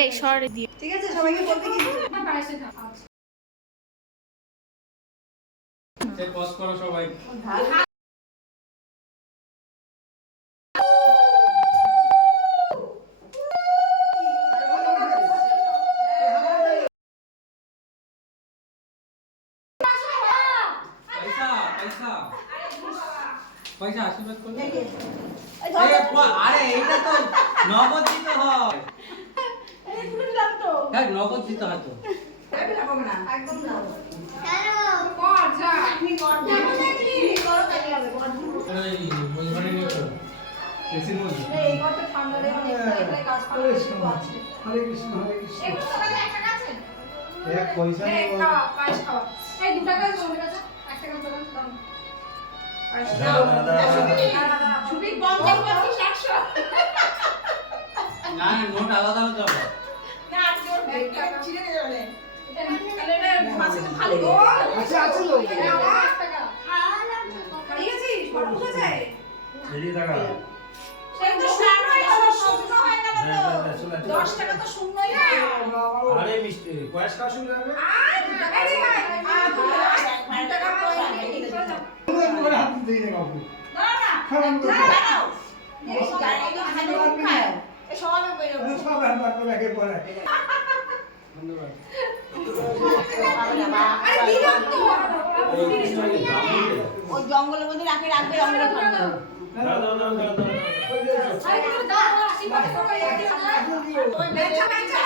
এই সরে দিয়ে ঠিক আছে সবাইকে বলতে কিন্তু পজ করো সবাই। পয়সা পয়সা আশীর্বাদ করলে আরে এইটা তো নগদ দিতে হয়। হ্যাঁ নগদ দিতে হয় তো। একদম না ওইখানে নিয়ে চলো এসির মধ্যে। এই ঘরটা ঠান্ডা লেগে এখানে গাছ পালা বেশি আছে হরে কৃষ্ণ হরে কৃষ্ণ। এই তো লাগে একটা গাছে এক পয়সা এই নেই। খাওয়া পায়েস খাওয়া এই 2 টাকা জমে গেছে 1 টাকা দাও দাও পায়েস না, খাও না, না, ছবি 50 700 না নোট আলাদা হতে হবে। না জোর একটা চিড়ে নিয়ে যাবে তাহলে এটা মাসে তো খালি গো আচ্ছা আছে তো। 1 টাকা খালি গেছিস বড় বুঝেছে এদিকে টাকা। সেই তো শূন্যই হলো শূন্য হয়ে গেল তো 10 টাকা তো শূন্যই না আরে মিষ্টি পয়সা কার সঙ্গে হবে? আর 2 টাকা রে ভাই 2 টাকা পয়সা নিয়ে চলে যাও করে হাত দিয়ে দে কাউকে। না না খাওয়ান করে। দাও এই গাড়ি তো হাতে খায় এই সবাই বেরো সব একবার করে একের পর এক। ধন্যবাদ। আরে কি রাখতো ওই জঙ্গলের মধ্যে রাখবে জঙ্গলে থাকবে দাও দাও দাও দাও দাও। ওই যে আরে তুমি দাও আশীর্বাদ করো এই দিন ওই বেচা বেচা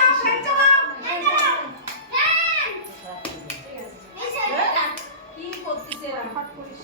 কি করতেছে রাখাট করিস